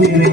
me.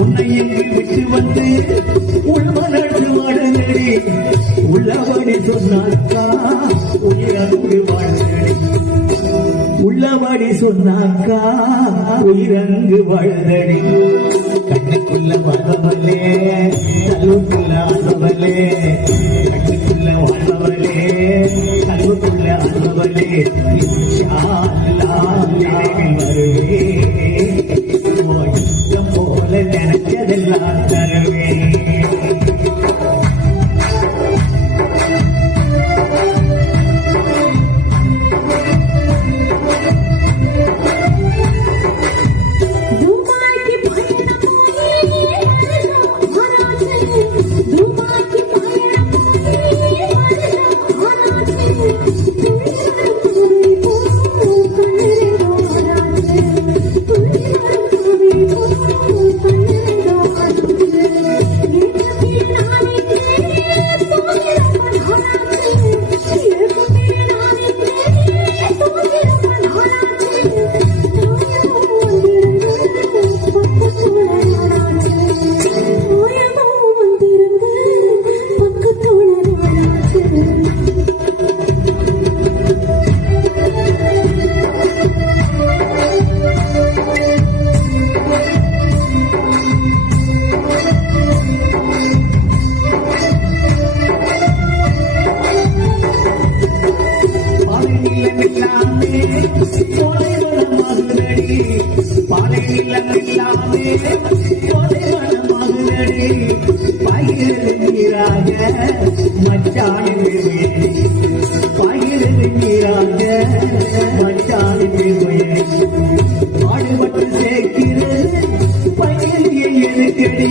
உன்னை எங்கு விட்டு வந்து உள்மனடு வாடநடி உள்ளவாடி சொன்னாக்கா உயிரங்கு வாழ்ந்தடி உள்ளவாடி சொன்னாக்கா உயிரங்கு வாழ்ந்தடி கண்ணுக்குள்ள மதமல்லே தலுக்குள்ள ஆசமல்லே പോലെ നനച്ചതെല്ലാം பயிலெல்லாமே ஒரு மனமகளடி பயிலெண்ணீராக மச்சானின் பயிலெண்ணீராக மச்சானின் பாடுபட்டு சேர்க்கிறது பயிர் எனக்கடி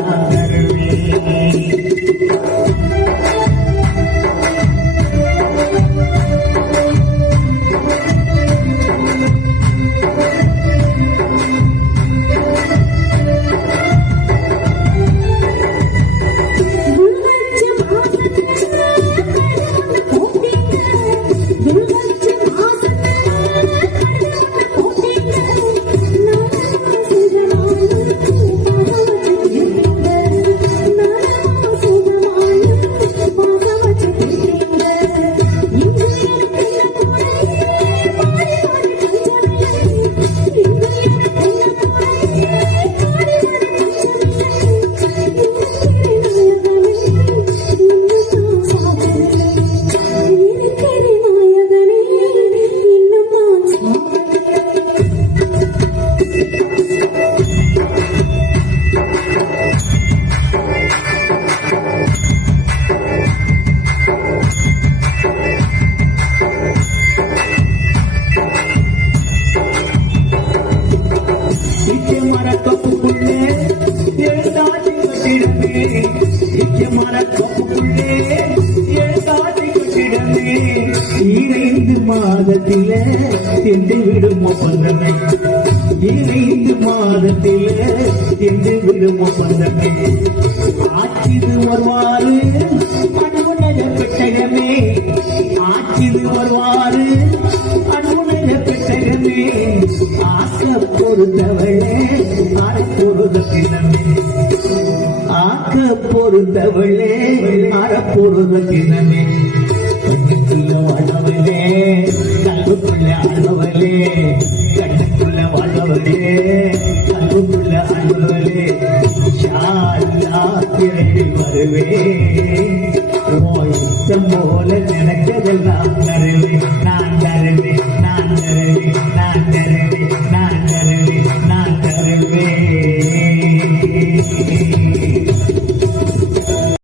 எடுப்பே நித்தியமான கோப்புக்குள்ளே எழுதாட்டி கொண்டிடமே இணைந்து மாதத்தில திண்டு விடும் ஒப்பந்தமே இணைந்து மாதத்தில வருவாரு பொறுத்தவளே அரை பொருதத்தினமே ஆக்க பொறுத்தவளே அற பொருதத்தினமே கண்ணுக்குள்ள வாழ்வலே கல்லுக்குள்ள ஆழ்வலே கண்ணுக்குள்ள வாழ்வலே கல்லுக்குள்ள ஆழ்வலே ஷாலா திரையில் வருவே ஓ இஷ்டம் போல நினைச்சதெல்லாம் தருவேன் நான் தருவேன்